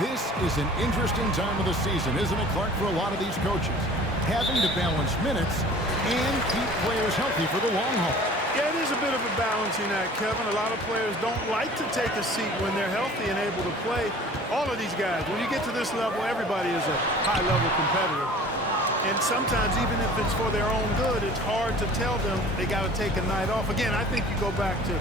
This is an interesting time of the season, isn't it, Clark, for a lot of these coaches? Having to balance minutes and keep players healthy for the long haul. Yeah, it is a bit of a balancing act, Kevin. A lot of players don't like to take a seat when they're healthy and able to play. All of these guys, when you get to this level, everybody is a high-level competitor. And sometimes, even if it's for their own good, it's hard to tell them they got to take a night off. Again, I think you go back to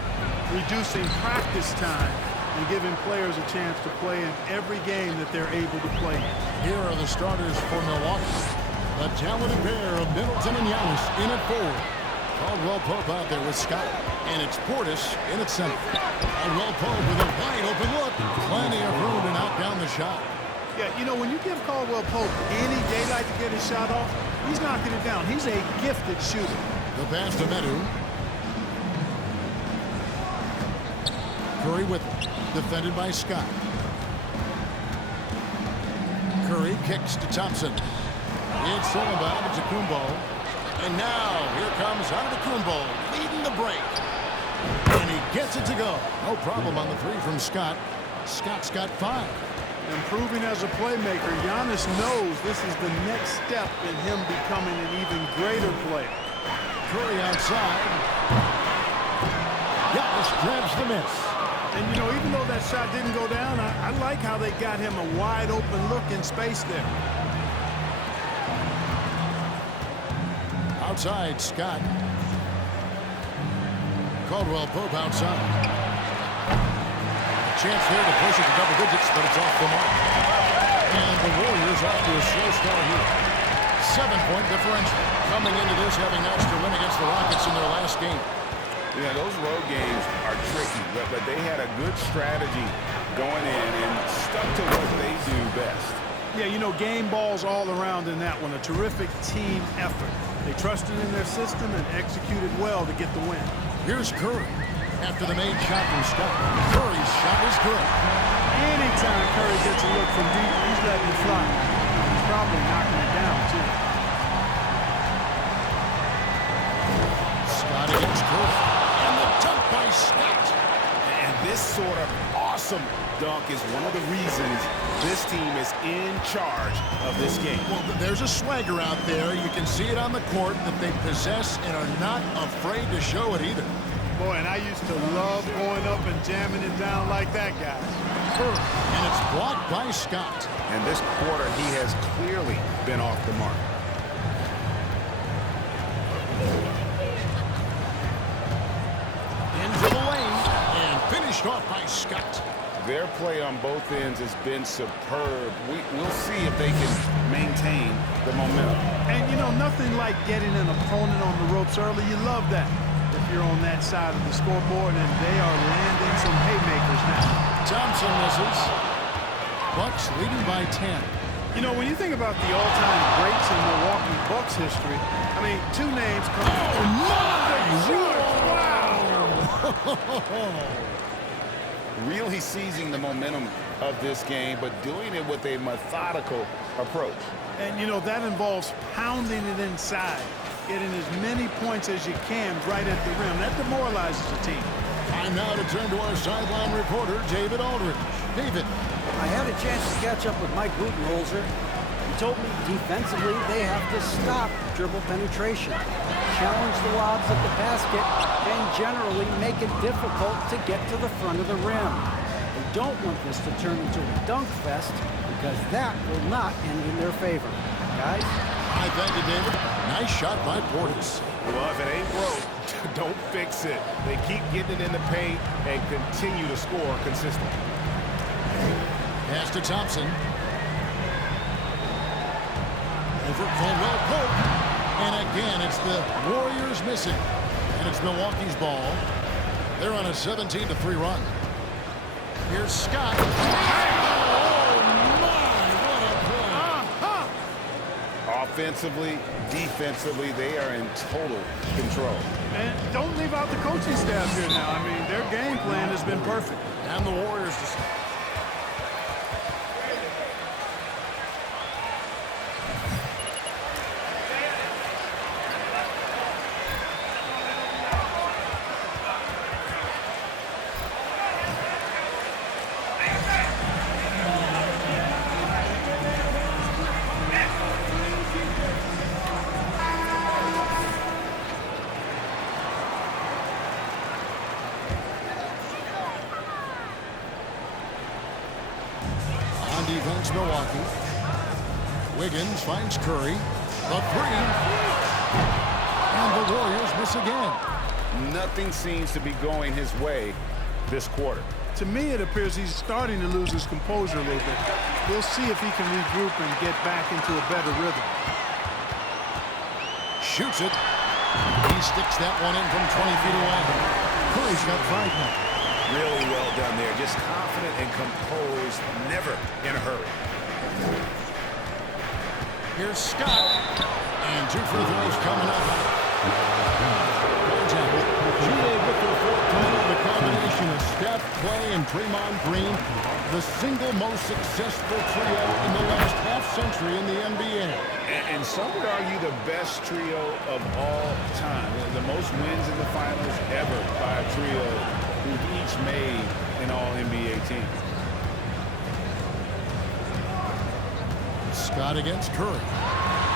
reducing practice time and giving players a chance to play in every game that they're able to play in. Here are the starters for Milwaukee. The talented pair of Middleton and Giannis in at forward. Caldwell Pope out there with Scott. And it's Portis in at center. Caldwell Pope with a wide open look. Plenty of room to knock down the shot. Yeah, you know, when you give Caldwell Pope any daylight to get his shot off, he's knocking it down. He's a gifted shooter. The pass to Medu. Curry with it. Defended by Scott. Curry kicks to Thompson. It's inbound to Kumbo. And now, here comes Antetokounmpo, leading the break. And he gets it to go. No problem on the three from Scott. Scott's got 5. Improving as a playmaker, Giannis knows this is the next step in him becoming an even greater player. Curry outside. Giannis grabs the miss. And, you know, even though that shot didn't go down, I like how they got him a wide-open look in space there. Outside, Scott. Caldwell Pope outside. A chance here to push it to double digits, but it's off the mark. And the Warriors off to a slow start here. 7-point differential. Coming into this, having notched a win against the Rockets in their last game. Yeah, those road games are tricky, but they had a good strategy going in and stuck to what they do best. Yeah, you know, game balls all around in that one. A terrific team effort. They trusted in their system and executed well to get the win. Here's Curry. After the made shot from Scott. Curry's shot is good. Anytime Curry gets a look from deep, he's letting it fly. He's probably knocking it down, too. Scott against Curry. And the dunk by Scott. And this sort of awesome dunk is one of the reasons this team is in charge of this game. Well, there's a swagger out there. You can see it on the court that they possess and are not afraid to show it either. Boy, and I used to love going up and jamming it down like that, guys. And it's blocked by Scott. And this quarter, he has clearly been off the mark. Into the lane. And finished off by Scott. Their play on both ends has been superb. We'll see if they can maintain the momentum. And, you know, nothing like getting an opponent on the ropes early. You love that if you're on that side of the scoreboard, and they are landing some haymakers now. Thompson misses. Bucks leading by 10. You know, when you think about the all-time greats in Milwaukee Bucks history, I mean, 2 names come. Oh, my! Wow! Really seizing the momentum of this game, but doing it with a methodical approach. And, you know, that involves pounding it inside, getting as many points as you can right at the rim. That demoralizes a team. Time now to turn to our sideline reporter, David Aldridge. David. I had a chance to catch up with Mike Budenholzer. He told me defensively they have to stop dribble penetration, challenge the lobs at the basket, and generally make it difficult to get to the front of the rim. They don't want this to turn into a dunk fest because that will not end in their favor. Guys? I thank you, David. Nice shot by Portis. Well, if it ain't broke, don't fix it. They keep getting it in the paint and continue to score consistently. Pass to Thompson. Over Caldwell Pope. And again, it's the Warriors missing. And it's Milwaukee's ball. They're on a 17-3 run. Here's Scott. Oh, my, what a play. Offensively, defensively, they are in total control. And don't leave out the coaching staff here now. I mean, their game plan has been perfect. And the Warriors just... on defense, Milwaukee. Wiggins finds Curry. The three. And the Warriors miss again. Nothing seems to be going his way this quarter. To me, it appears he's starting to lose his composure a little bit. We'll see if he can regroup and get back into a better rhythm. Shoots it. He sticks that one in from 20 feet away. Curry's got 5 now. Really well done there. Just confident and composed, never in a hurry. Here's Scott. And 2 free throws coming up. Jayy with their 14th, the combination of Steph, Clay, and Draymond Green, the single most successful trio in the last half-century in the NBA. And some would argue the best trio of all time. The most wins in the finals ever by a trio who've each made an all-NBA team. Scott against Curry.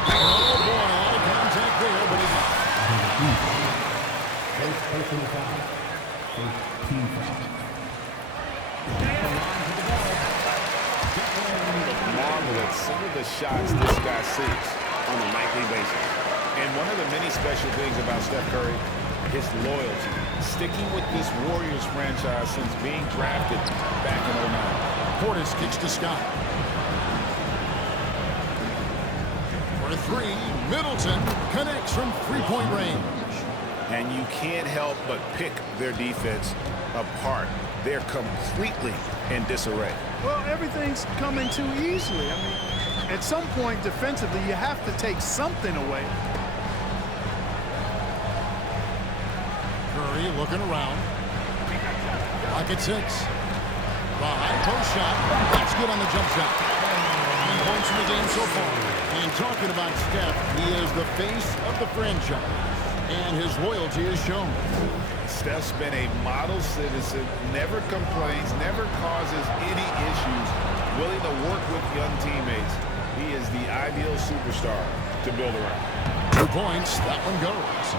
Oh, boy, a lot of contact there, but he's... Personal foul. First team foul. Marvel at some of the shots this guy sees on a nightly basis. And one of the many special things about Steph Curry, his loyalty. Sticking with this Warriors franchise since being drafted back in 09. Portis kicks to Scott. For a 3, Middleton connects from 3-point range. And you can't help but pick their defense apart. They're completely in disarray. Well, everything's coming too easily. I mean, at some point defensively, you have to take something away. Curry looking around. Clock at 6. The high post shot. That's good on the jump shot. 9 points in the game so far. And talking about Steph, he is the face of the franchise. And his loyalty is shown. Steph's been a model citizen, never complains, never causes any issues, willing to work with young teammates. He is the ideal superstar to build around. 2 points, that one goes.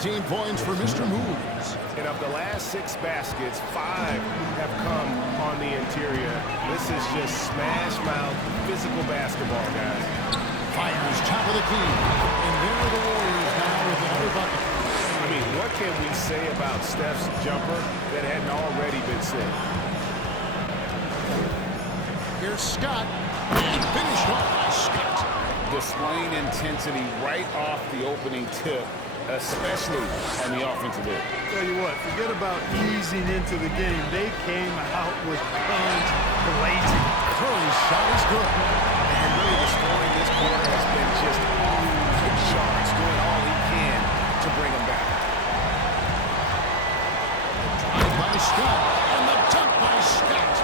18 points for Mr. Moves. And of the last 6 baskets, 5 have come on the interior. This is just smash mouth, physical basketball, guys. Fires top of the key. And there are the Warriors now with another bucket. I mean, what can we say about Steph's jumper that hadn't already been said? Here's Scott. And finished off by Scott. Displaying intensity right off the opening tip, especially on the offensive end. Tell you what, forget about easing into the game. They came out with guns blazing. Curry's shot is good. And really, the scoring this quarter has been just off the charts, doing all he can to bring them back. Drive by Scott, and the dunk by Scott.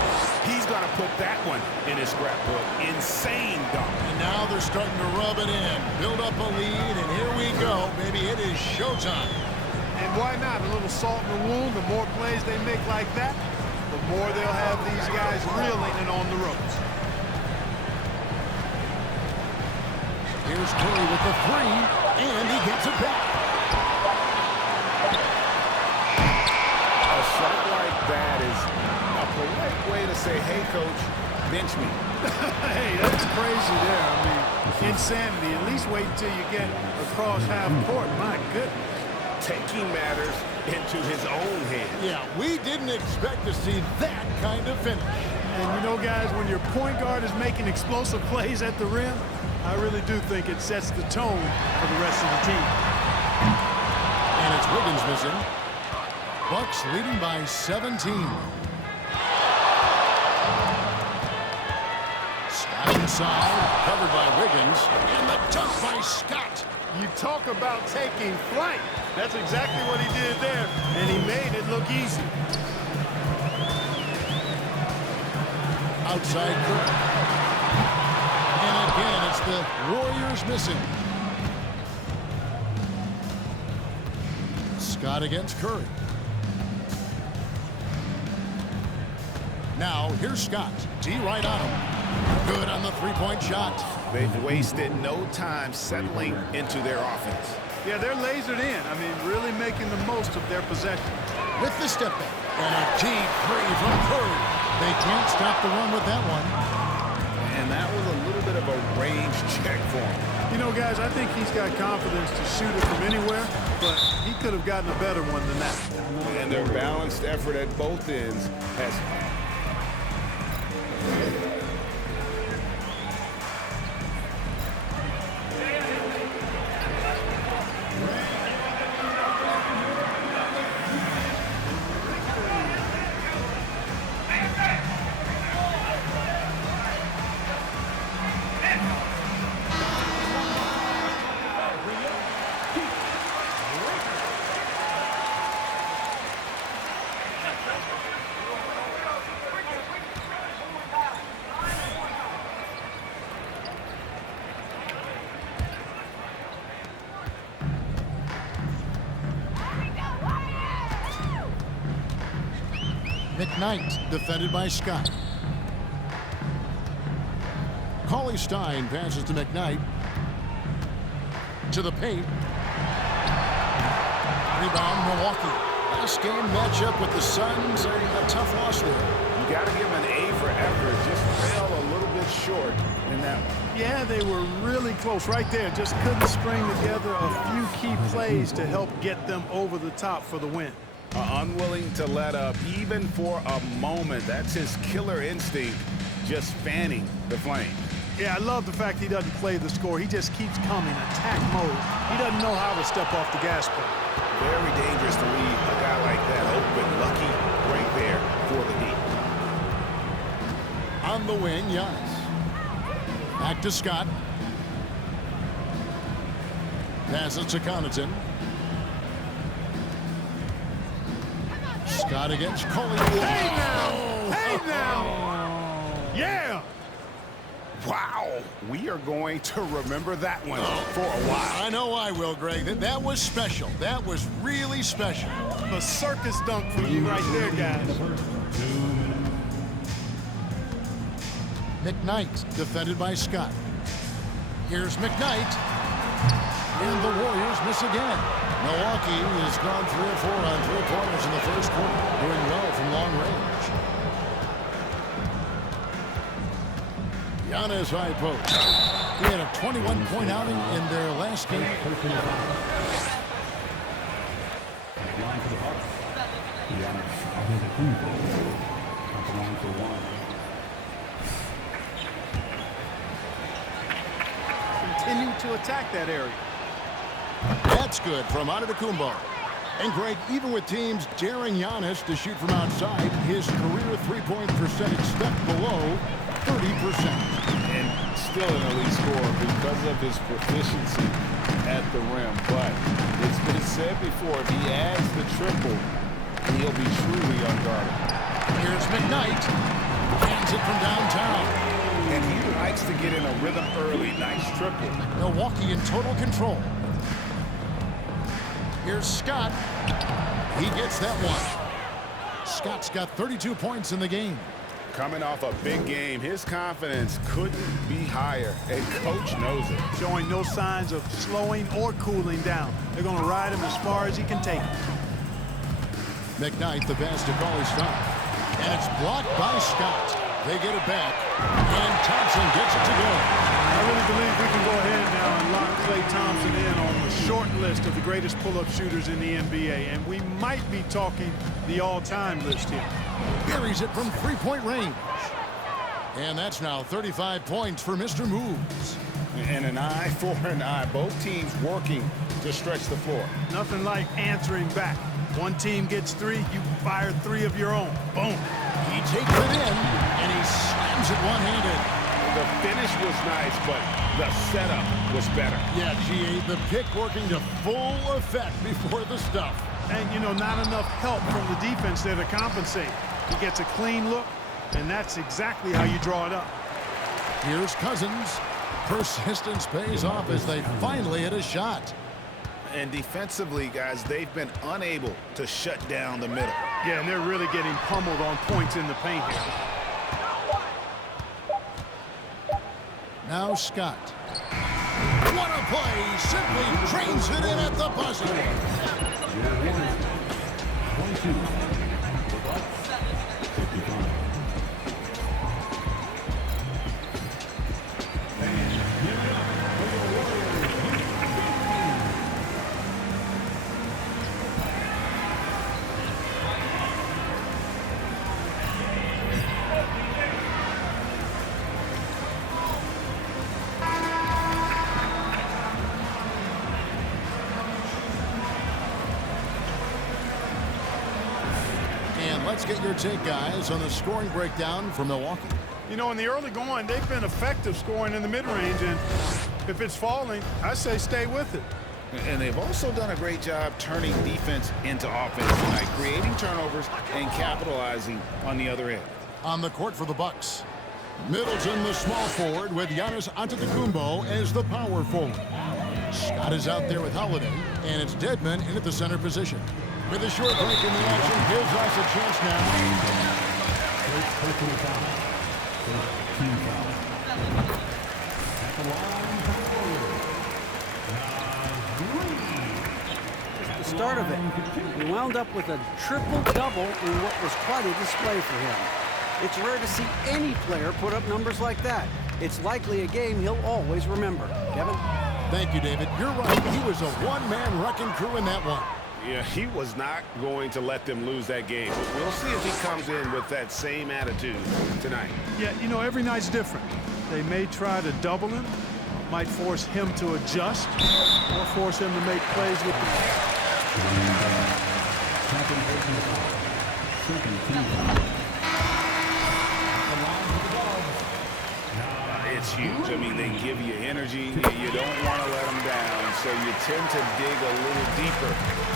He's going to put that one in his scrapbook. Insane dunk. And now they're starting to rub it in, build up a lead, and here we go. Maybe it is showtime. And why not? A little salt in the wound. The more plays they make like that, the more they'll have these guys reeling and on the ropes. Here's Curry with the 3, and he gets it back. A shot like that is a polite way to say, hey, coach, bench me. Hey, that's crazy there. I mean, insanity. At least wait until you get across half court. My goodness. Taking matters into his own hands. Yeah, we didn't expect to see that kind of finish. And you know, guys, when your point guard is making explosive plays at the rim, I really do think it sets the tone for the rest of the team. And it's Wiggins missing. Bucks leading by 17. Scott inside, covered by Wiggins, and the dunk by Scott. You talk about taking flight. That's exactly what he did there, and he made it look easy. Outside Curry. And again, it's the Warriors missing. Scott against Curry. Now, here's Scott. D right on him. Good on the three-point shot. They've wasted no time settling into their offense. Yeah, they're lasered in. I mean, really making the most of their possession. With the step back. And a deep three from Curry. They can't stop the run with that one. range check for him. You know, guys, I think he's got confidence to shoot it from anywhere, but he could have gotten a better one than that. And their balanced effort at both ends has... McKnight defended by Scott. Cauley Stein passes to McKnight. To the paint. Rebound, Milwaukee. Last game matchup with the Suns. A tough loss there. You got to give him an A for effort. Just fell a little bit short in that one. Yeah, they were really close right there. Just couldn't string together a few key plays to help get them over the top for the win. Unwilling to let up even for a moment. That's his killer instinct, just fanning the flame. Yeah, I love the fact he doesn't play the score. He just keeps coming, attack mode. He doesn't know how to step off the gas pedal. Very dangerous to leave a guy like that open. Lucky right there for the Heat. On the wing, Giannis. Back to Scott. Passes to Connaughton. Scott against Cauley. Hey now! Hey now! Yeah! Wow, we are going to remember that one for a while. I know I will, Greg. That was special. That was really special. A circus dunk for you right there, guys. McKnight defended by Scott. Here's McKnight. And the Warriors miss again. Milwaukee has gone 3 or 4 on 3-pointers in the first quarter, doing well from long range. Giannis high post. He had a 21-point outing in their last game. Continue to attack that area. That's good from Antetokounmpo. And Greg, even with teams daring Giannis to shoot from outside, his career three-point percentage stepped below 30%. And still an elite scorer because of his proficiency at the rim. But it's been said before, if he adds the triple, he'll be truly unguarded. Here's McKnight. Hands it from downtown. And he likes to get in a rhythm early. Nice triple. Milwaukee in total control. Here's Scott. He gets that one. Scott's got 32 points in the game. Coming off a big game, his confidence couldn't be higher, and coach knows it. Showing no signs of slowing or cooling down. They're going to ride him as far as he can take him. McKnight, the pass to Cauley Stein. And it's blocked by Scott. They get it back, and Thompson gets it to go. I really believe we can go ahead now and lock Klay Thompson in on the short list of the greatest pull-up shooters in the NBA, and we might be talking the all-time list here. Buries it from three-point range. And that's now 35 points for Mr. Moves. And an eye for an eye. Both teams working to stretch the floor. Nothing like answering back. One team gets 3, you fire 3 of your own. Boom. He takes it in, and he slams it one-handed. The finish was nice, but the setup was better. Yeah, G.A., the pick working to full effect before the stuff. And, you know, not enough help from the defense there to compensate. He gets a clean look, and that's exactly how you draw it up. Here's Cousins. Persistence pays off as they finally hit a shot. And defensively, guys, they've been unable to shut down the middle. Yeah, and they're really getting pummeled on points in the paint here. Now Scott. What a play! Simply trains it in at the buzzer. let's get your take, guys, on the scoring breakdown for Milwaukee. You know, in the early going, they've been effective scoring in the mid-range, and if it's falling, I say stay with it. And they've also done a great job turning defense into offense tonight, creating turnovers and capitalizing on the other end. On the court for the Bucks, Middleton, the small forward, with Giannis Antetokounmpo as the power forward. Scott is out there with Holiday, and it's Deadman in at the center position. With a short break in the action, gives us a chance now. First personal foul. First team foul. At the line for the Warriors. At the start of it, he wound up with a triple-double in what was quite a display for him. It's rare to see any player put up numbers like that. It's likely a game he'll always remember. Kevin? Thank you, David. You're right. He was a one-man wrecking crew in that one. Yeah, he was not going to let them lose that game. But we'll see if he comes in with that same attitude tonight. Yeah, you know, every night's different. They may try to double him, might force him to adjust, or force him to make plays with the ball. Second personal foul. Second team foul. It's huge. I mean, they give you energy. You don't want to let them down, so you tend to dig a little deeper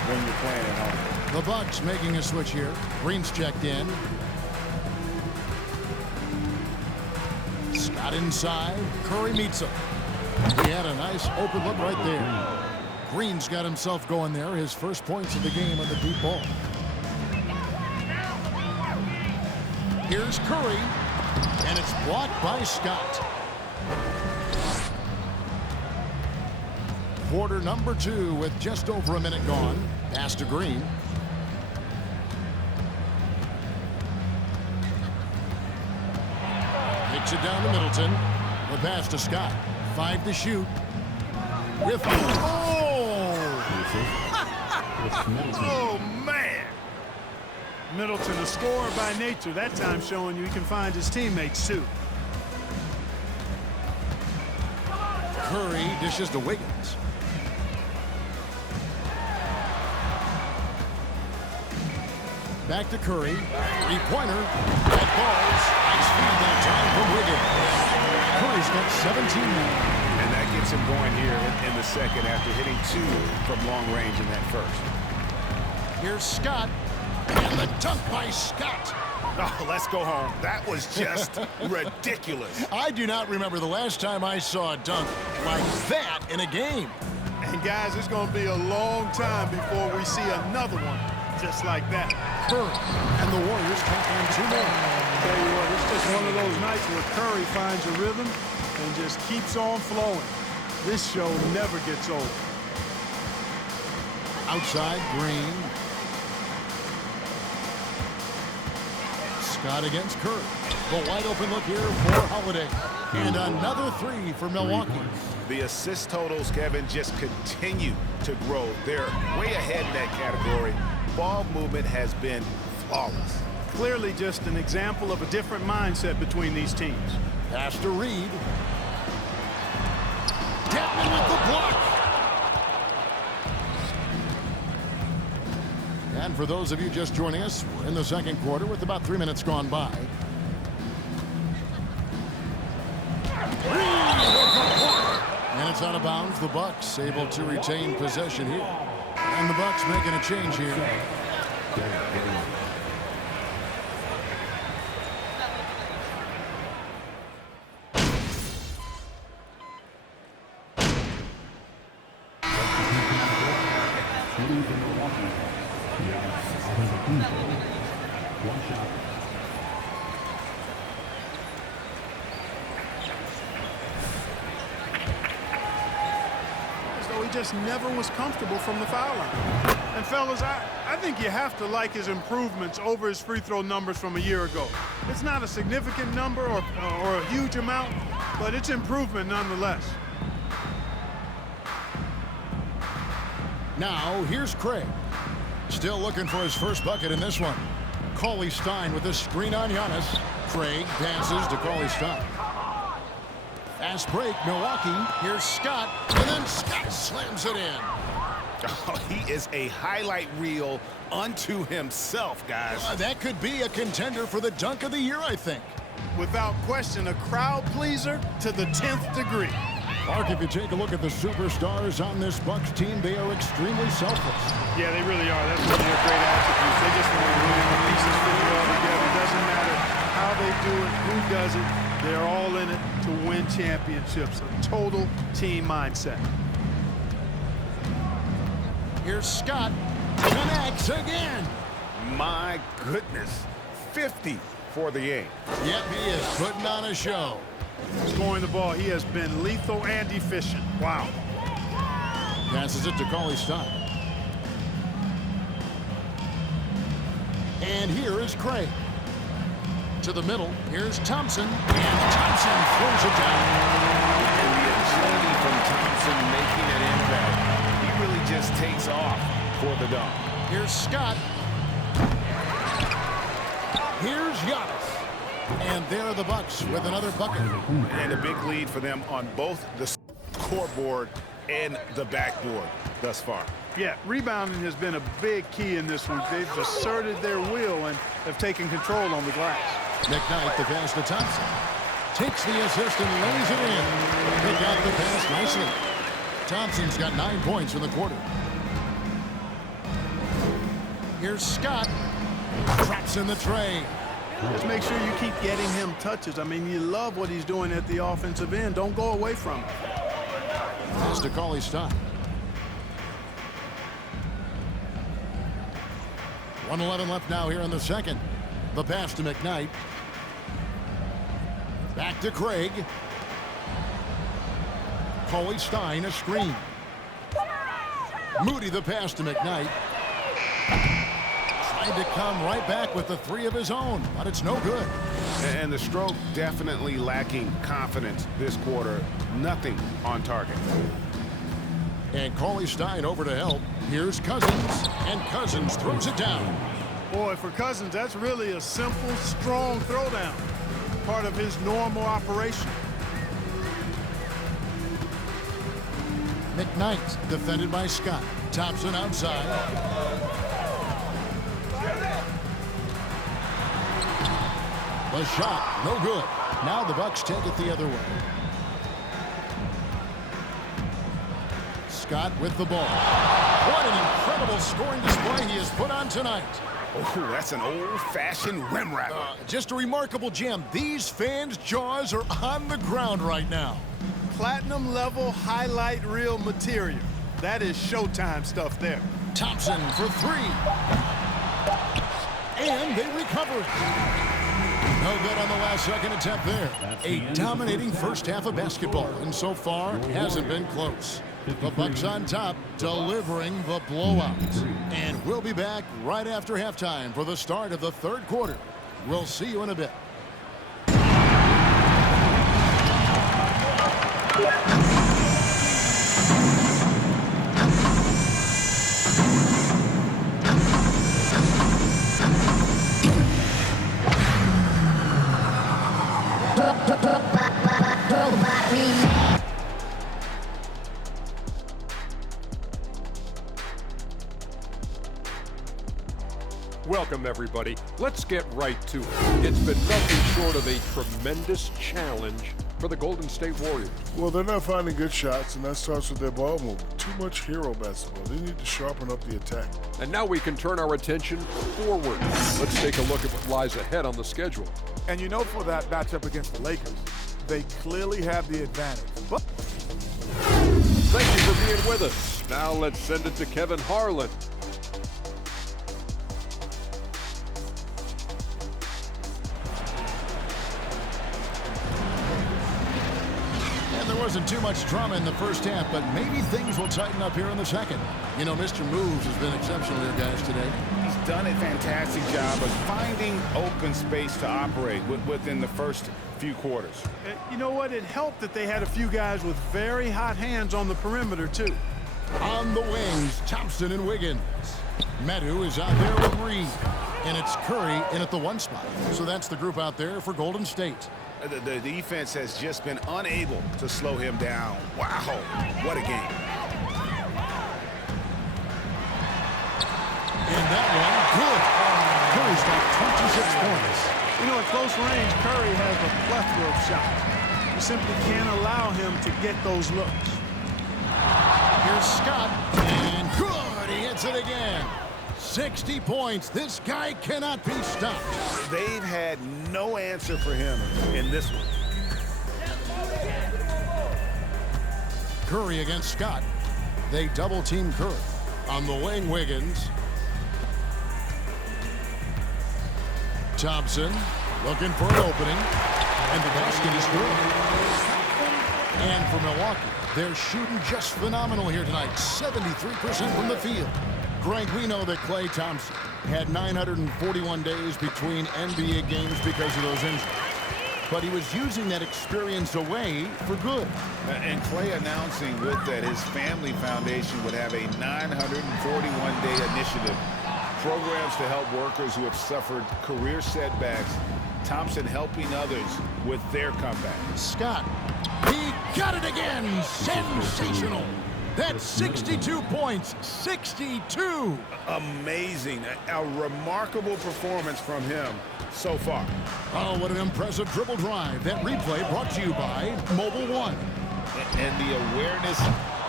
when you're playing at home. The Bucks making a switch here. Green's checked in. Scott inside. Curry meets him. He had a nice open look right there. Green's got himself going there. His first points of the game on the deep ball. Here's Curry, and it's blocked by Scott. Quarter number 2 with just over a minute gone. Pass to Green. Takes it down to Middleton. The pass to Scott. 5 to shoot. With Oh, man! Middleton, a scorer by nature, that time showing you he can find his teammates, too. Curry dishes to Wiggins. Back to Curry. Three-pointer. That falls. Nice feed that time from Wiggins. Curry's got 17 now. And that gets him going here in the second after hitting 2 from long range in that first. Here's Scott. And the dunk by Scott. Oh, let's go home. That was just ridiculous. I do not remember the last time I saw a dunk like that in a game. And, guys, it's going to be a long time before we see another one just like that. Curry and the Warriors tack on 2 more. Tell you what, it's just one of those nights where Curry finds a rhythm and just keeps on flowing. This show never gets old. Outside, Green. Scott against Curry. The wide open look here for Holiday. And another 3 for Milwaukee. The assist totals, Kevin, just continue to grow. They're way ahead in that category. Ball movement has been flawless. Clearly just an example of a different mindset between these teams. Pass to Reed. Deadman with the block. And for those of you just joining us, we're in the second quarter with about 3 minutes gone by. And it's out of bounds. The Bucks able to retain possession here. And the Bucks making a change here. One shot. As though he just never was comfortable from the foul line. And fellas, I think you have to like his improvements over his free throw numbers from a year ago. It's not a significant number or a huge amount, but it's improvement nonetheless. Now, here's Craig. Still looking for his first bucket in this one. Cauley Stein with a screen on Giannis. Craig passes to Cauley Stein. Fast break, Milwaukee. Here's Scott, and then Scott slams it in. Oh, he is a highlight reel unto himself, guys. That could be a contender for the dunk of the year, I think. Without question, a crowd pleaser to the 10th degree. Mark, if you take a look at the superstars on this Bucks team, they are extremely selfless. Yeah, they really are. That's one of their great attributes. They just want to win. The pieces fit well together. It doesn't matter how they do it, who does it. They're all in it to win championships. A total team mindset. Here's Scott. Connects again. My goodness. 50 for the game. Yep, he is putting on a show. Scoring the ball, he has been lethal and efficient. Wow. Passes it to Cauley-Stein. And here is Craig. To the middle, here's Thompson. And Thompson throws it down. And the agility from Thompson making an impact. He really just takes off for the dunk. Here's Scott. Here's Giannis. And there are the Bucks with another bucket. And a big lead for them on both the scoreboard and the backboard thus far. Yeah, rebounding has been a big key in this one. They've asserted their will and have taken control on the glass. McKnight, the pass to Thompson. Takes the assist and lays it in. They got the pass nicely. Thompson's got 9 points in the quarter. Here's Scott. Drops in the tray. Just make sure you keep getting him touches. I mean, you love what he's doing at the offensive end. Don't go away from it. Pass to Cauley-Stein. 1:11 left now here in the second. The pass to McKnight. Back to Craig. Cauley-Stein, a screen. Moody, the pass to McKnight. Tried to come right back with the three of his own, but it's no good. And the stroke definitely lacking confidence this quarter. Nothing on target. And Cauley-Stein over to help. Here's Cousins, and Cousins throws it down. Boy, for Cousins, that's really a simple, strong throwdown. Part of his normal operation. McKnight defended by Scott. Thompson outside. The shot, no good. Now the Bucks take it the other way. Scott with the ball. What an incredible scoring display he has put on tonight. Oh, that's an old-fashioned rim wrapper. Just a remarkable gem. These fans' jaws are on the ground right now. Platinum level highlight reel material. That is Showtime stuff there. Thompson for three. And they recover it. No good on the last second attempt there. A dominating first half of basketball, and so far hasn't been close. The Bucks on top, delivering the blowout. And we'll be back right after halftime for the start of the third quarter. We'll see you in a bit. Welcome, everybody. Let's get right to it. It's been nothing short of a tremendous challenge for the Golden State Warriors. Well, they're not finding good shots, and that starts with their ball movement. Too much hero basketball. They need to sharpen up the attack. And now we can turn our attention forward. Let's take a look at what lies ahead on the schedule. And you know, for that matchup against the Lakers, they clearly have the advantage. But Thank you for being with us. Now let's send it to Kevin Harlan. Wasn't too much drama in the first half, but maybe things will tighten up here in the second. You know, Mr. Moves has been exceptional here, guys, today. He's done a fantastic job of finding open space to operate within the first few quarters. You know what? It helped that they had a few guys with very hot hands on the perimeter, too. On the wings, Thompson and Wiggins. Medu is out there with Reed. And it's Curry in at the one spot. So that's the group out there for Golden State. The defense has just been unable to slow him down. Wow, what a game. points. You know, at close range, Curry has a plethora of shots. You simply can't allow him to get those looks. Here's Scott, and good, he hits it again. 60 points. This guy cannot be stopped. They've had no answer for him in this one. Curry against Scott. They double-team Curry. On the wing, Wiggins. Thompson looking for an opening, and the basket is good. And for Milwaukee, they're shooting just phenomenal here tonight. 73% from the field. Greg, we know that Klay Thompson had 941 days between NBA games because of those injuries. But he was using that experience away for good. And Klay announcing with that his family foundation would have a 941-day initiative. Programs to help workers who have suffered career setbacks. Thompson helping others with their comeback. Scott, he got it again. Sensational. That's 62 points. 62. Amazing. A remarkable performance from him so far. Oh, what an impressive dribble drive. That replay brought to you by Mobile One. And the awareness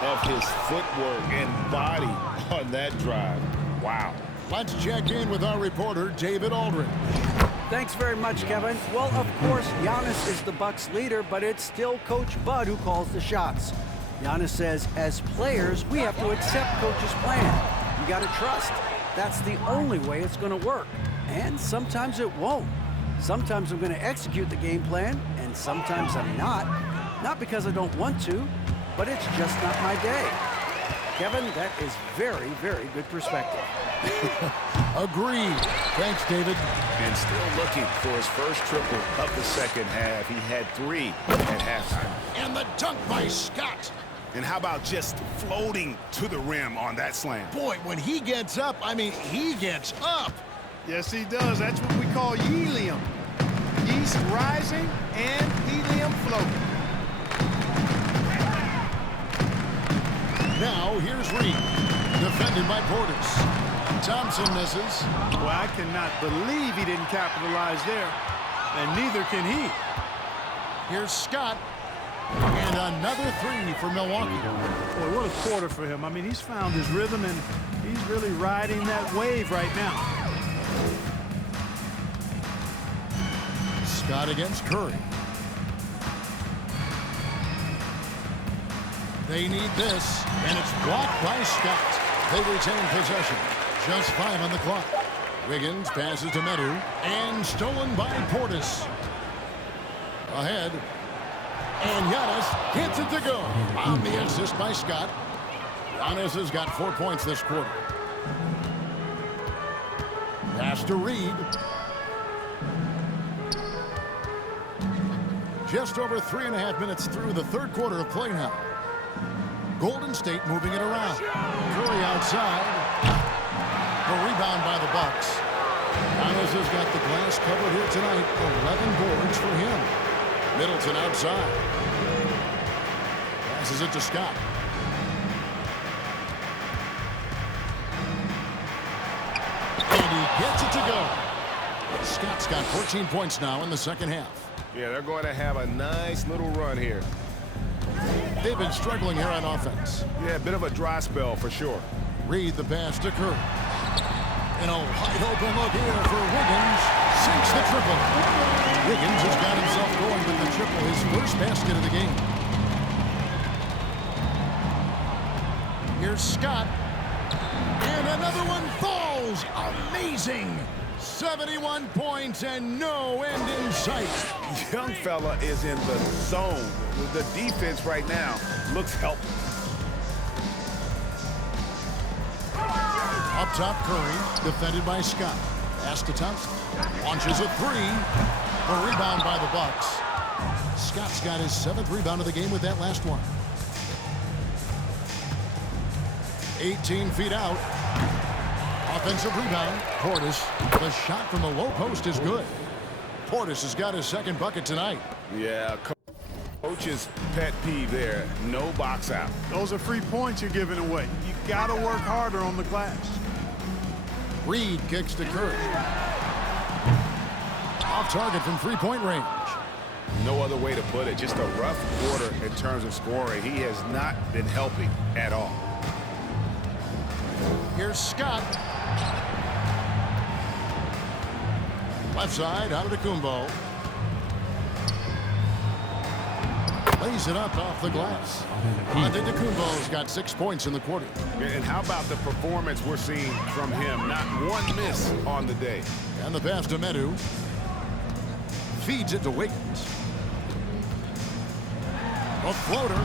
of his footwork and body on that drive. Wow. Let's check in with our reporter, David Aldridge. Thanks very much, Kevin. Well, of course, Giannis is the Bucks leader, but it's still Coach Bud who calls the shots. Giannis says, as players, we have to accept Coach's plan. You got to trust. That's the only way it's going to work. And sometimes it won't. Sometimes I'm going to execute the game plan, and sometimes I'm not. Not because I don't want to, but it's just not my day. Kevin, that is very, very good perspective. Agreed. Thanks, David. And still looking for his first triple of the second half. He had 3 at halftime. And the dunk by Scott. And how about just floating to the rim on that slam? Boy, when he gets up, I mean, he gets up. Yes, he does. That's what we call helium. Yeast rising and helium floating. Now, here's Reed. Defended by Portis. Thompson misses. Well, I cannot believe he didn't capitalize there. And neither can he. Here's Scott. And another 3 for Milwaukee. Boy, what a quarter for him. I mean, he's found his rhythm, and he's really riding that wave right now. Scott against Curry. They need this, and it's blocked by Scott. They retain possession. Just 5 on the clock. Wiggins passes to Medu, and stolen by Portis. Ahead. And Giannis gets it to go. On the assist by Scott. Giannis has got 4 points this quarter. Pass to Reed. Just over 3.5 minutes through the third quarter of play now. Golden State moving it around. Curry outside. A rebound by the Bucks. Giannis has got the glass covered here tonight. 11 boards for him. Middleton outside. Passes it to Scott. And he gets it to go. Scott's got 14 points now in the second half. Yeah, they're going to have a nice little run here. They've been struggling here on offense. Yeah, a bit of a dry spell for sure. Reed the pass to Curry. And a wide open look here for Wiggins. Sinks the triple. Wiggins has got himself going with the triple, his first basket of the game. Here's Scott. And another one falls. Amazing. 71 points and no end in sight. Young fella is in the zone. The defense right now looks helpless. Up top, Curry, defended by Scott. Pass to Thompson. Launches a 3. A rebound by the Bucks. Scott's got his 7th rebound of the game with that last one. 18 feet out. Offensive rebound. Portis. The shot from the low post is good. Portis has got his 2nd bucket tonight. Yeah, coach's pet peeve there. No box out. Those are free points you're giving away. You got to work harder on the glass. Reed kicks to Curry. Off target from three-point range. No other way to put it. Just a rough quarter in terms of scoring. He has not been helping at all. Here's Scott. Left side, out of the Kumbo. Lays it up off the glass. Antetokounmpo's got 6 points in the quarter. And how about the performance we're seeing from him? Not one miss on the day. And the pass to Medu. Feeds it to Wiggins. A floater.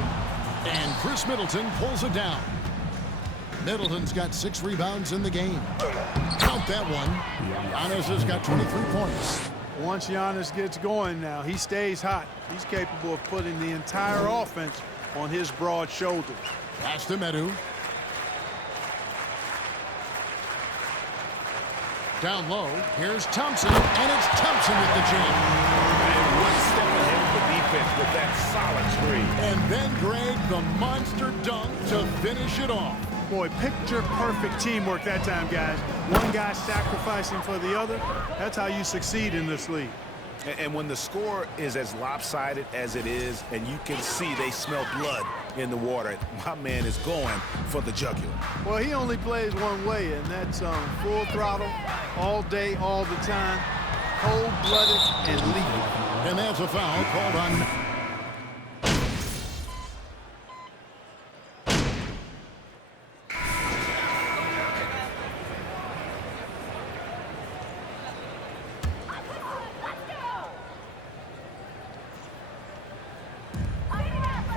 And Chris Middleton pulls it down. Middleton's got 6 rebounds in the game. Count that one. Giannis has got 23 points. Once Giannis gets going now, he stays hot. He's capable of putting the entire offense on his broad shoulders. Pass to Medu. Down low, here's Thompson, and it's Thompson with the jam. And one step ahead of the defense with that solid screen. And then Greg, the monster dunk to finish it off. Boy, picture-perfect teamwork that time, guys. One guy sacrificing for the other. That's how you succeed in this league. And when the score is as lopsided as it is, and you can see they smell blood in the water, my man is going for the jugular. Well, he only plays one way, and that's full throttle, all day, all the time, cold-blooded and lethal. And there's a foul called on...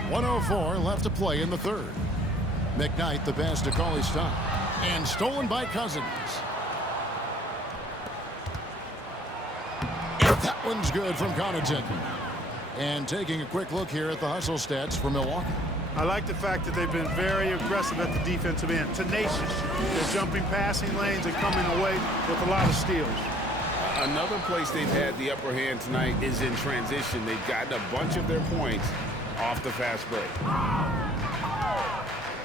.104 left to play in the third. McKnight, the pass to Cauley Stein. And stolen by Cousins. And that one's good from Connaughton. And taking a quick look here at the hustle stats for Milwaukee. I like the fact that they've been very aggressive at the defensive end. Tenacious. They're jumping passing lanes and coming away with a lot of steals. Another place they've had the upper hand tonight is in transition. They've gotten a bunch of their points off the fast break.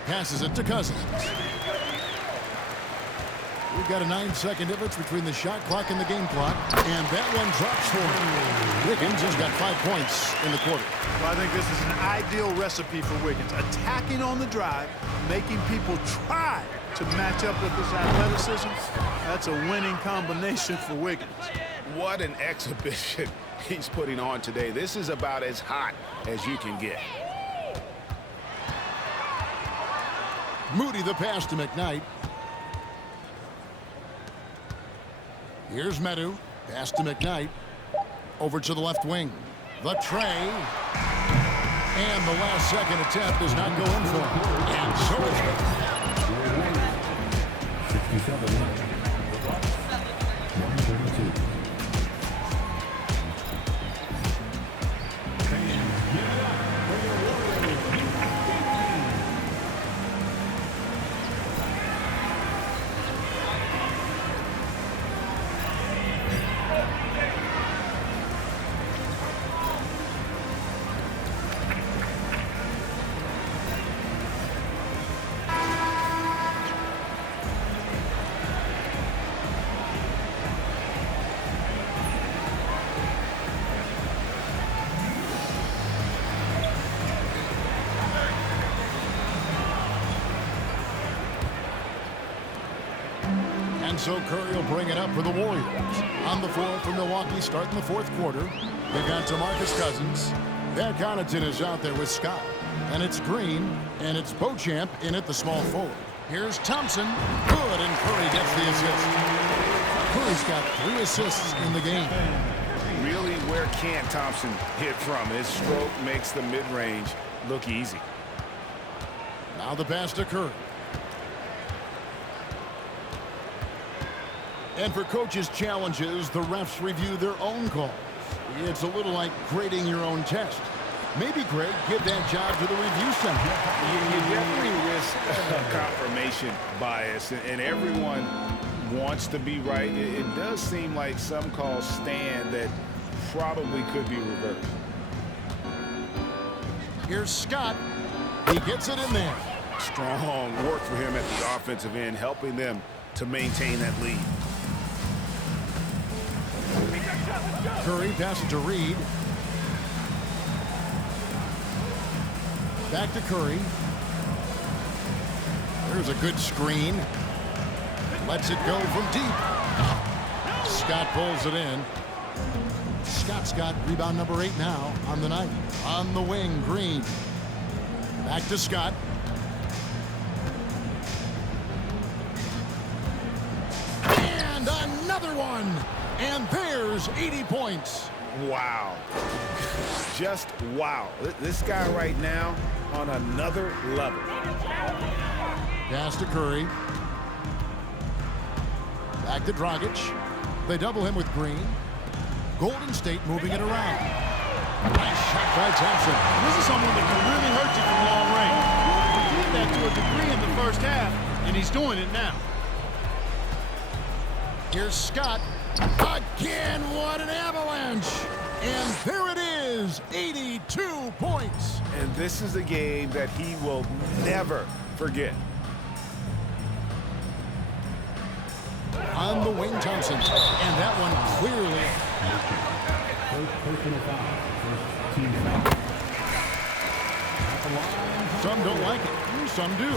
Passes it to Cousins. We've got a 9-second difference between the shot clock and the game clock. And that one drops for him. Wiggins has got 5 points in the quarter. Well, I think this is an ideal recipe for Wiggins. Attacking on the drive, making people try to match up with his athleticism. That's a winning combination for Wiggins. What an exhibition he's putting on today. This is about as hot as you can get. Moody the pass to McKnight. Here's Medu. Pass to McKnight. Over to the left wing. The tray. And the last second attempt does not go in for him. And so it's 67. 132. And so Curry will bring it up for the Warriors. On the floor for Milwaukee starting the fourth quarter. They've got DeMarcus Cousins. Pat Connaughton is out there with Scott. And it's Green. And it's Beauchamp in at the small forward. Here's Thompson. Good, and Curry gets the assist. Curry's got 3 assists in the game. Really, where can't Thompson hit from? His stroke makes the mid-range look easy. Now the pass to Curry. And for coaches' challenges, the refs review their own calls. It's a little like grading your own test. Maybe, Greg, give that job to the review center. You definitely risk confirmation bias, and everyone wants to be right. It does seem like some calls stand that probably could be reversed. Here's Scott. He gets it in there. Strong work for him at the offensive end, helping them to maintain that lead. Curry passes to Reed. Back to Curry. There's a good screen. Lets it go from deep. Scott pulls it in. Scott's got rebound number 8 now on the night. On the wing, Green. Back to Scott. And another one. And there's 80 points. Wow. Just wow. This guy right now on another level. Pass to Curry. Back to Dragic. They double him with Green. Golden State moving it around. Nice shot by Thompson. This is someone that can really hurt you from long range. He did that to a degree in the first half, and he's doing it now. Here's Scott. Again, what an avalanche. And there it is, 82 points. And this is a game that he will never forget. On the wing, Thompson. And that one clearly. First personal foul. First team foul. At the line. Some don't like it, some do.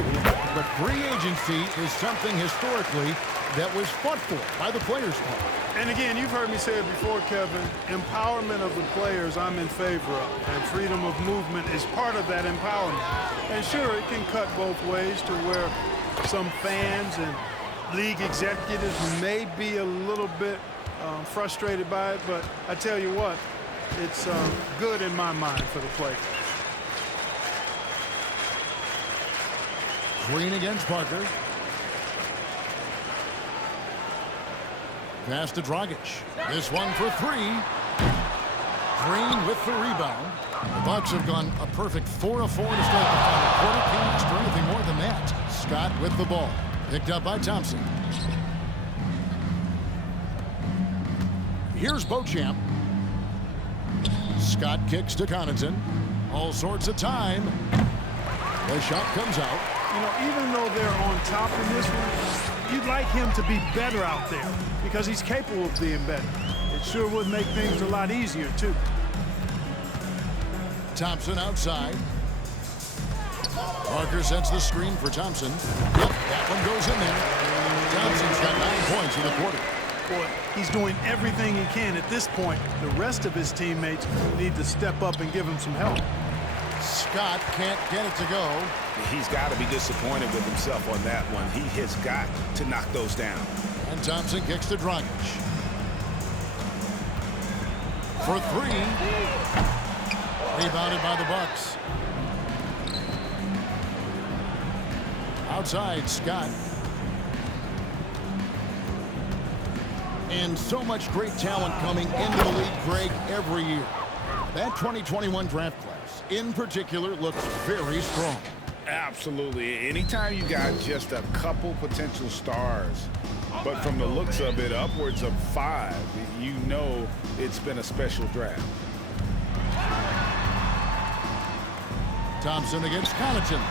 But free agency is something historically that was fought for by the players' part. And again, you've heard me say it before, Kevin, empowerment of the players I'm in favor of, and freedom of movement is part of that empowerment. And sure, it can cut both ways to where some fans and league executives may be a little bit frustrated by it, but I tell you what, it's good in my mind for the players. Green against Parker. Pass to Dragic. This one for 3. Green with the rebound. The Bucks have gone a perfect 4 of 4 to start the final quarter. Can't ask for anything more than that. Scott with the ball. Picked up by Thompson. Here's Beauchamp. Scott kicks to Connaughton. All sorts of time. The shot comes out. You know, even though they're on top in this one, you'd like him to be better out there because he's capable of being better. It sure would make things a lot easier, too. Thompson outside. Parker sets the screen for Thompson. Yep, that one goes in there. Thompson's got 9 points in the quarter. Boy, he's doing everything he can at this point. The rest of his teammates need to step up and give him some help. Scott can't get it to go. He's got to be disappointed with himself on that one. He has got to knock those down. And Thompson kicks to Dragic. For 3. Rebounded by the Bucks. Outside, Scott. And so much great talent coming into the league, Greg, every year. That 2021 draft class, in particular, looks very strong. Absolutely. Anytime you got just a couple potential stars, but from the looks of it, upwards of 5, you know it's been a special draft. Thompson against Connaughton.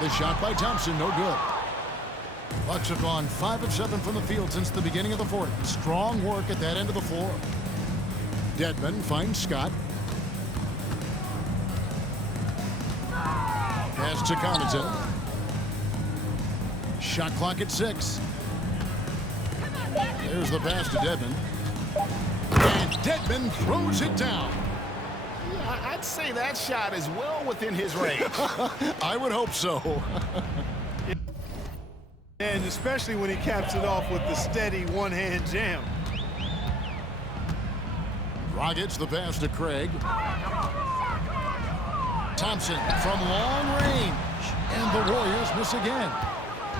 The shot by Thompson, no good. Bucks have gone 5 of 7 from the field since the beginning of the fourth. Strong work at that end of the floor. Dedmon finds Scott. Pass to Connaughton. Shot clock at 6. There's the pass to Dedmon. And Dedmon throws it down. I'd say that shot is well within his range. I would hope so. And especially when he caps it off with the steady one-hand jam. Dragic the pass to Craig. Thompson from long range. And the Warriors miss again.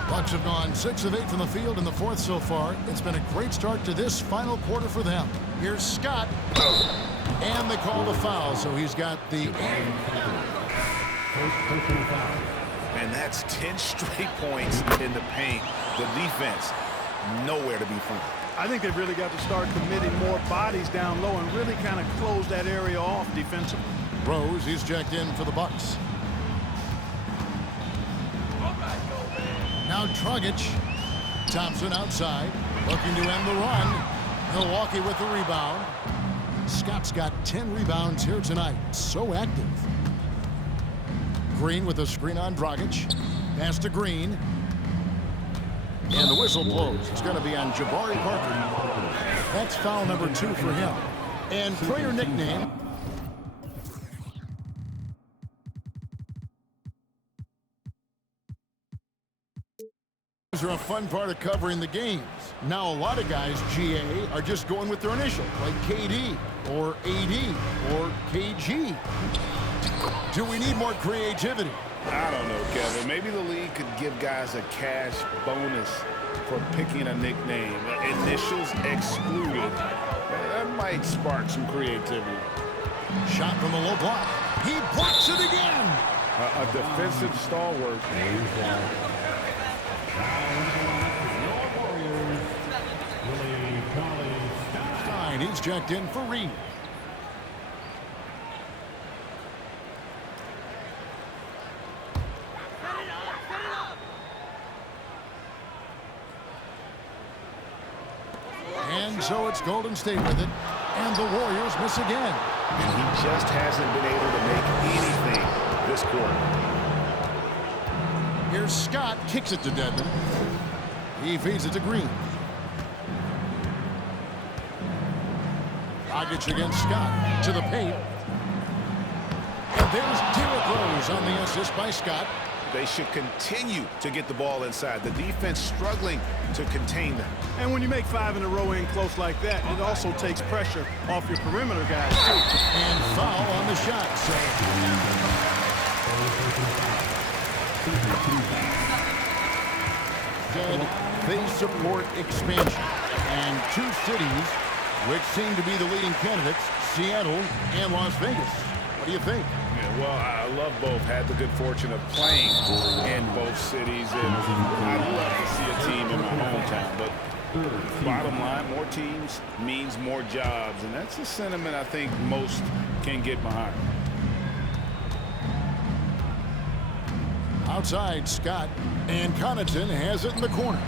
Bucks have gone 6 of 8 from the field in the fourth so far. It's been a great start to this final quarter for them. Here's Scott. And they call the foul, so he's got the... First personal foul. And that's 10 straight points in the paint. The defense, nowhere to be found. I think they've really got to start committing more bodies down low and really kind of close that area off defensively. Rose, he's checked in for the Bucks. Now Dragic. Thompson outside, looking to end the run. Milwaukee with the rebound. Scott's got 10 rebounds here tonight. So active. Green with a screen on Dragic. Pass to Green. And the whistle blows. It's going to be on Jabari Parker. That's foul number 2 for him. And player nickname. Are a fun part of covering the games. Now a lot of guys, GA, are just going with their initial, like KD or AD or KG. Do we need more creativity? I don't know, Kevin. Maybe the league could give guys a cash bonus for picking a nickname. Initials excluded. That might spark some creativity. Shot from the low block. He blocks it again. A defensive stalwart. Stein, he's checked in for Reed. And so it's Golden State with it. And the Warriors miss again. And he just hasn't been able to make anything this quarter. Here's Scott, kicks it to Dedmon. He feeds it to Green. Dragic against Scott to the paint. And there's Derrick Rose on the assist by Scott. They should continue to get the ball inside. The defense struggling to contain them. And when you make 5 in a row in close like that, it also takes pressure off your perimeter guys, too. And foul on the shot. So said they support expansion. And 2 cities which seem to be the leading candidates, Seattle and Las Vegas. What do you think? Yeah, well, I love both. Had the good fortune of playing in both cities, and I'd love to see a team in my hometown. But bottom line, more teams means more jobs, and that's a sentiment I think most can get behind. Outside, Scott, and Connaughton has it in the corner.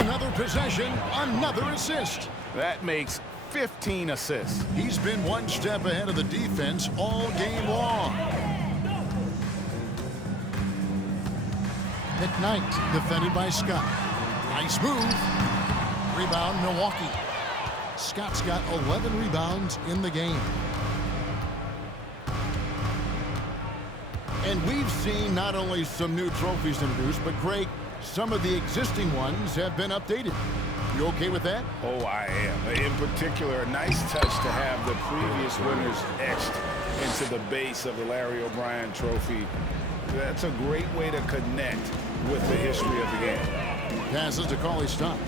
Another possession, another assist. That makes 15 assists. He's been one step ahead of the defense all game long. McKnight defended by Scott. Nice move. Rebound, Milwaukee. Scott's got 11 rebounds in the game. And we've seen not only some new trophies introduced, but Greg, some of the existing ones have been updated. You okay with that? Oh, I am. In particular, a nice touch to have the previous winners etched into the base of the Larry O'Brien trophy. That's a great way to connect with the history of the game. Passes to Cauley-Stein.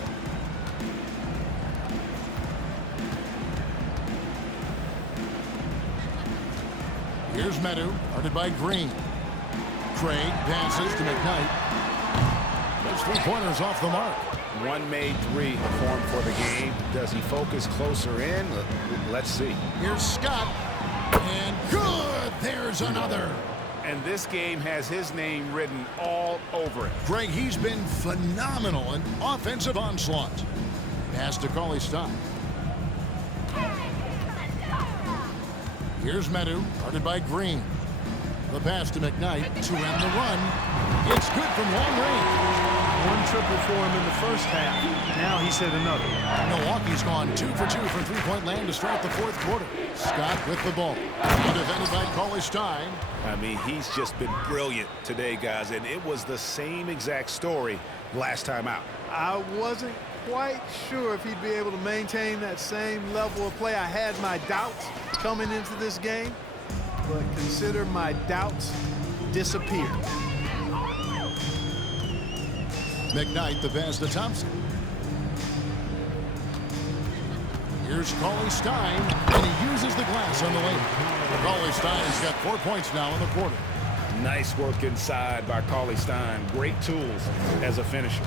Here's Medu, guarded by Green. Craig passes to McKnight. Those 3-pointers off the mark. One made 3 formed for the game. Does he focus closer in? Let's see. Here's Scott. And good! There's another. And this game has his name written all over it. Greg, he's been phenomenal in offensive onslaught. Pass to Cauley-Stein. Here's Medu, guarded by Green. The pass to McKnight to end the run. It's good from long range. 1 triple for him in the first half. Now he's hit another. Milwaukee's gone 2 for 2 from three-point land to start the 4th quarter. Scott with the ball. Defended by Cauley-Stein. I mean, he's just been brilliant today, guys, and it was the same exact story last time out. I wasn't quite sure if he'd be able to maintain that same level of play. I had my doubts coming into this game, but consider my doubts disappeared. McKnight, the pass to Thompson. Here's Cauley-Stein, and he uses the glass on the lane. Cauley-Stein's got 4 points now in the quarter. Nice work inside by Cauley-Stein. Great tools as a finisher.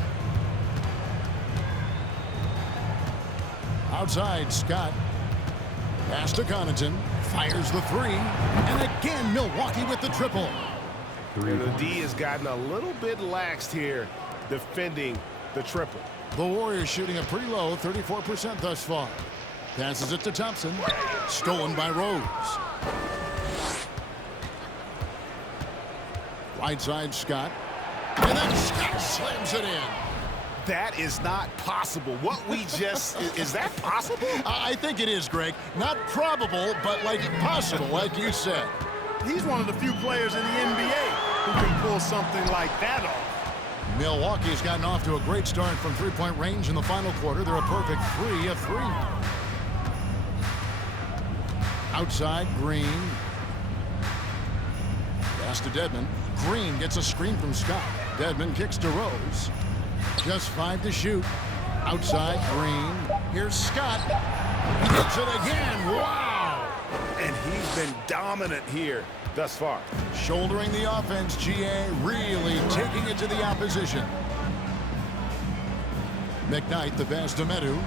Outside, Scott. Pass to Connaughton. Fires the 3. And again, Milwaukee with the triple. And the D has gotten a little bit laxed here defending the triple. The Warriors shooting a pretty low 34% thus far. Passes it to Thompson. Stolen by Rose. Right side, Scott. And then Scott slams it in. That is not possible. What we just... is that possible? I think it is, Greg. Not probable, but like possible, like you said. He's one of the few players in the NBA who can pull something like that off. Milwaukee's gotten off to a great start from three-point range in the final quarter. They're a perfect 3 of 3. Outside, Green. Pass to Dedmon. Green gets a screen from Scott. Dedmon kicks to Rose. Just 5 to shoot. Outside, Green. Here's Scott. He gets it again. Wow! And he's been dominant here thus far. Shouldering the offense, Jayy really taking it to the opposition. McKnight, the pass to Medu.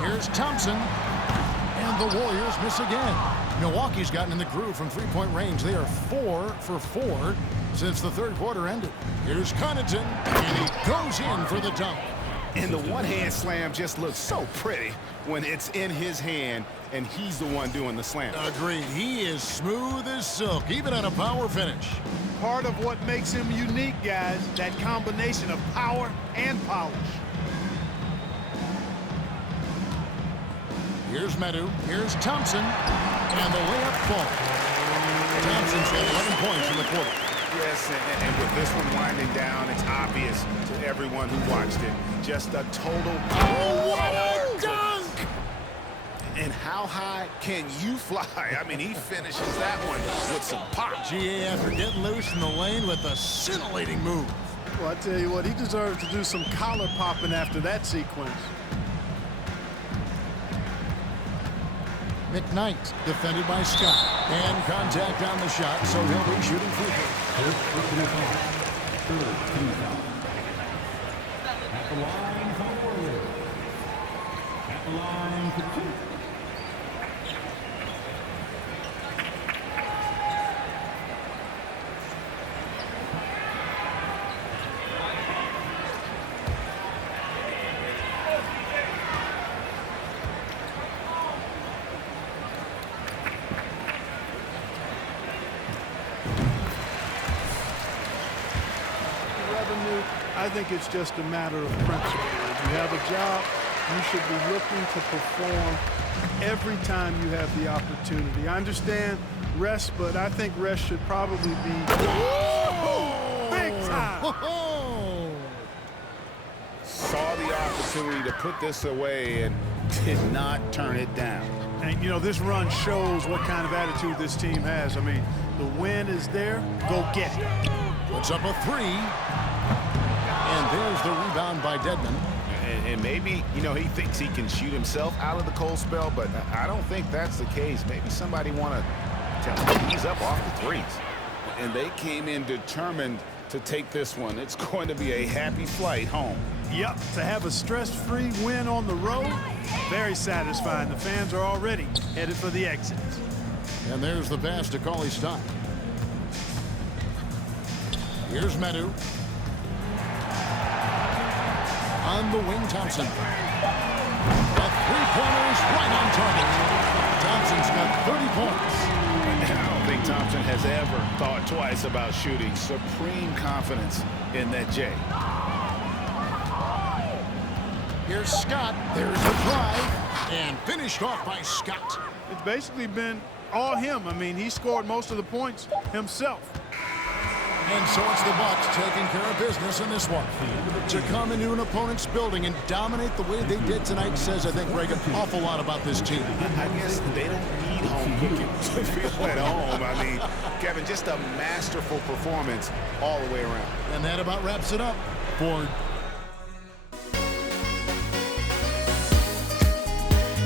Here's Thompson. And the Warriors miss again. Milwaukee's gotten in the groove from three-point range. They are 4 for 4 since the third quarter ended. Here's Connaughton, and he goes in for the dunk. And the one-hand slam just looks so pretty when it's in his hand and he's the one doing the slam. Agreed. He is smooth as silk, even on a power finish. Part of what makes him unique, guys, that combination of power and polish. Here's Medu. Here's Thompson. And the layup falls. Thompson's got 11 points in the quarter. Yes, and with this one winding down, it's obvious to everyone who watched it. Just a total... Oh, what a dunk! And how high can you fly? I mean, he finishes that one with some pop. Jayy after getting loose in the lane with a scintillating move. Well, I tell you what, he deserves to do some collar popping after that sequence. McKnight defended by Scott. And contact on the shot, so he'll be shooting free throw. Third team foul. At the line for Warriors. At the line for 2. I think it's just a matter of principle. If you have a job, you should be looking to perform every time you have the opportunity. I understand rest, but I think rest should probably be big time. Saw the opportunity to put this away and did not turn it down. And, you know, this run shows what kind of attitude this team has. I mean, the win is there. Go get it. Puts up a 3. And there's the rebound by Dedmon. And maybe, you know, he thinks he can shoot himself out of the cold spell, but I don't think that's the case. Maybe somebody want to tell him he's up off the threes. And they came in determined to take this one. It's going to be a happy flight home. Yep, to have a stress-free win on the road, very satisfying. The fans are already headed for the exits. And there's the pass to Cauley-Stein. Here's Medu. On the wing, Thompson. The three-pointers right on target. Thompson's got 30 points. I don't think Thompson has ever thought twice about shooting. Supreme confidence in that Jay. Here's Scott. There's the drive. And finished off by Scott. It's basically been all him. I mean, he scored most of the points himself. And so it's the Bucks taking care of business in this one. To come into an opponent's building and dominate the way they did tonight says, I think, Greg, an awful lot about this team. I guess they don't need home cooking to feel at home. I mean, Kevin, just a masterful performance all the way around. And that about wraps it up for